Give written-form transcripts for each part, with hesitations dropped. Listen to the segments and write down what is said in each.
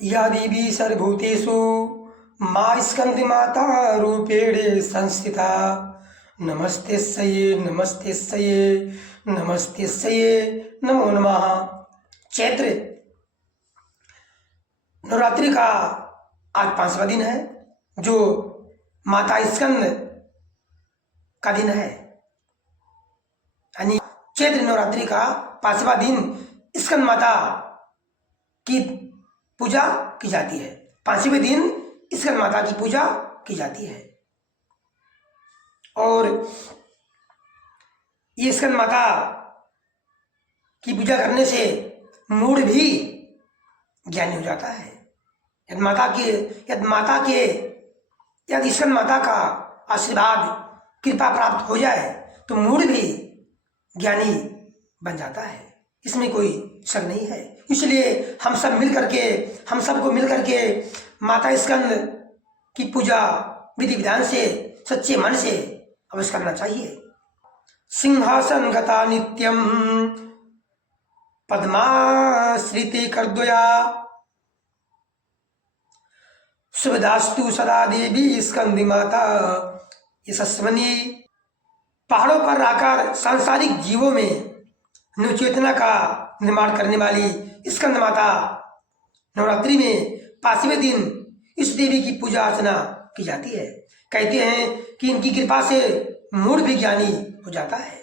या देवी सर्वभूतेषु मा स्कंदमाता रूपेण संस्थिता नमस्तेस्यै नमस्तेस्यै नमस्तेस्यै नमो नमः। चैत्र नवरात्रि का आज 5वां दिन है, जो माता स्कंद का दिन है। यानी चैत्र नवरात्रि का 5वां दिन स्कंद माता की पूजा की जाती है। 5वें दिन स्कंद माता की पूजा की जाती है। और ये स्कंद माता की पूजा करने से मूड भी ज्ञानी हो जाता है। यदि स्कंद माता का आशीर्वाद कृपा प्राप्त हो जाए तो मूड भी ज्ञानी बन जाता है, इसमें कोई शक नहीं है। इसलिए हम सबको मिल करके माता स्कंद की पूजा विधि विधान से सच्चे मन से अवश्य करना चाहिए। सिंहासन गता नित्यम पद्माश्रिते करद्वया शुभदास्तु सदा देवी स्कंदी माता यशस्वनी। पहाड़ों पर आकर सांसारिक जीवों में न्यू चेतना का निर्माण करने वाली स्कंद माता नवरात्रि में 5वें दिन इस देवी की पूजा अर्चना की जाती है। कहते हैं कि इनकी कृपा से मूड भी ज्ञानी हो जाता है।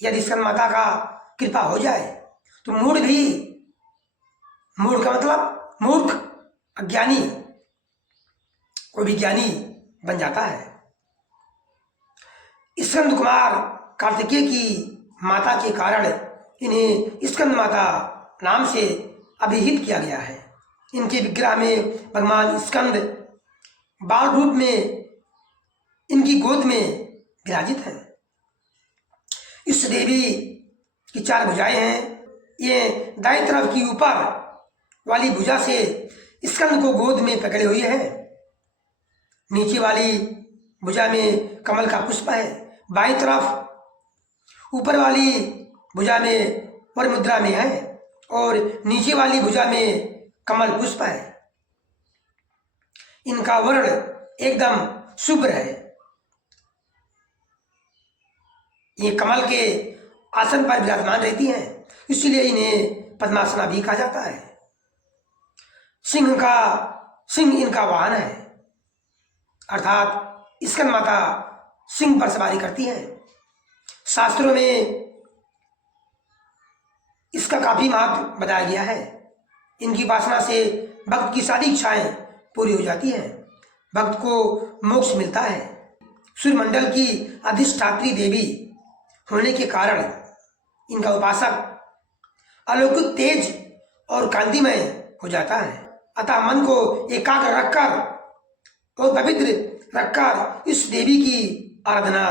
यदि स्कंद माता का कृपा हो जाए तो मूड का मतलब मूर्ख अज्ञानी कोई भी ज्ञानी बन जाता है। स्कंद कुमार कार्तिकेय की माता के कारण इन्हें स्कंद माता नाम से अभिहित किया गया है। इनके विग्रह में भगवान स्कंद बाल रूप में इनकी गोद में विराजित है। इस देवी की 4 भुजाएं हैं। ये दाईं तरफ की ऊपर वाली भुजा से स्कंद को गोद में पकड़े हुए हैं। नीचे वाली भुजा में कमल का पुष्प है। बाईं तरफ ऊपर वाली भुजा में वर मुद्रा में है और नीचे वाली भुजा में कमल पुष्प है। इनका वर्ण एकदम शुभ्र है। ये कमल के आसन पर विराजमान रहती हैं, इसलिए इन्हें पद्मासना भी कहा जाता है। सिंह इनका वाहन है, अर्थात स्कंद माता सिंह पर सवारी करती हैं। शास्त्रों में इसका काफी महत्व बताया गया है। इनकी उपासना से भक्त की सारी इच्छाएं पूरी हो जाती हैं, भक्त को मोक्ष मिलता है। सूर्यमंडल की अधिष्ठात्री देवी होने के कारण इनका उपासक अलौकिक तेज और कांतिमय हो जाता है। अतः मन को एकाग्र रखकर और पवित्र रखकर इस देवी की आराधना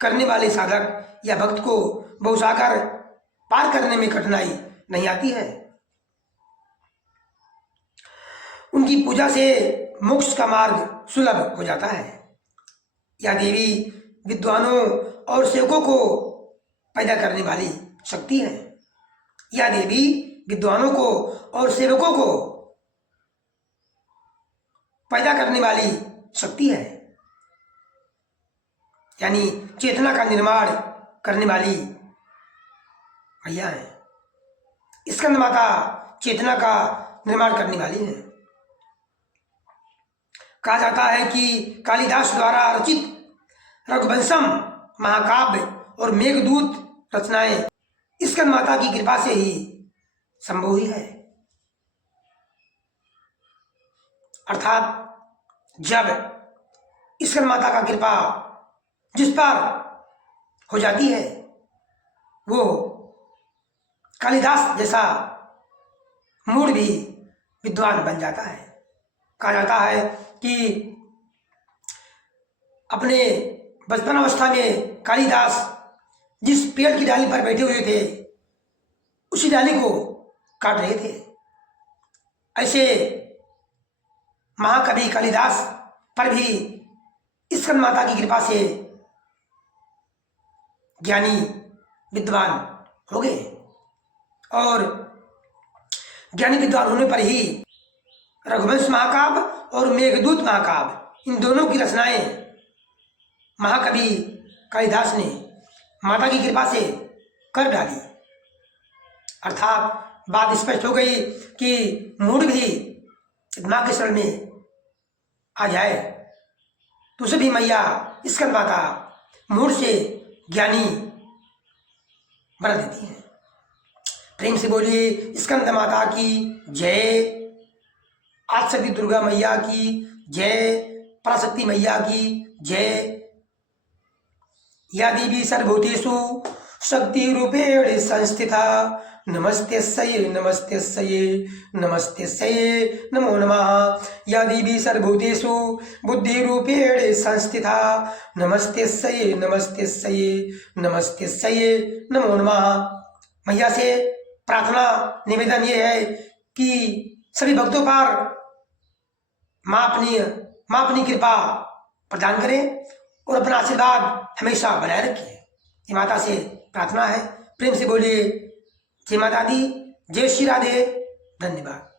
करने वाले साधक या भक्त को भवसागर पार करने में कठिनाई नहीं आती है। उनकी पूजा से मोक्ष का मार्ग सुलभ हो जाता है। यह देवी विद्वानों और सेवकों को पैदा करने वाली शक्ति है। यह देवी विद्वानों को और सेवकों को पैदा करने वाली शक्ति है, यानी चेतना का निर्माण करने वाली मैया है। स्कंद माता चेतना का निर्माण करने वाली है। कहा जाता है कि कालिदास द्वारा रचित रघुवंशम महाकाव्य और मेघदूत रचनाएं स्कंद माता की कृपा से ही संभव हुई है। अर्थात जब स्कंद माता का कृपा जिस पर हो जाती है वो कालिदास जैसा मूड भी विद्वान बन जाता है। कहा जाता है कि अपने बचपन अवस्था में कालिदास जिस पेड़ की डाली पर बैठे हुए थे उसी डाली को काट रहे थे। ऐसे महाकवि कालिदास पर भी स्कंद माता की कृपा से ज्ञानी विद्वान हो गए और ज्ञानी विद्वान होने पर ही रघुवंश महाकाव्य और मेघदूत महाकाव्य, इन दोनों की रचनाएं महाकवि कालिदास ने माता की कृपा से कर डाली। अर्थात बात स्पष्ट हो गई कि मूड भी माँ के शरण में आ जाए तो उसे भी मैया स्कंद माता मूड से ज्ञानी बना देती है। प्रेम से बोलिए स्कंद माता की जय, आदिशक्ति दुर्गा मैया की जय, पराशक्ति मैया की जय। या देवी सर्वभूतेषु शक्ति रूपेण संस्थिता नमस्तेस्यै नमस्तेस्यै नमस्तेस्यै नमो नमः। या देवी सर्वभूतेषु बुद्धि रूपेण संस्थिता नमस्तेस्यै नमस्तेस्यै नमस्तेस्यै नमो नमः। मैया से प्रार्थना निवेदन ये है कि सभी भक्तों पर माँ अपनी कृपा प्रदान करें और अपना आशीर्वाद हमेशा बनाए रखें। ये माता से प्रार्थना है। प्रेम से बोलिए जय माता दी, जय श्री राधे। धन्यवाद।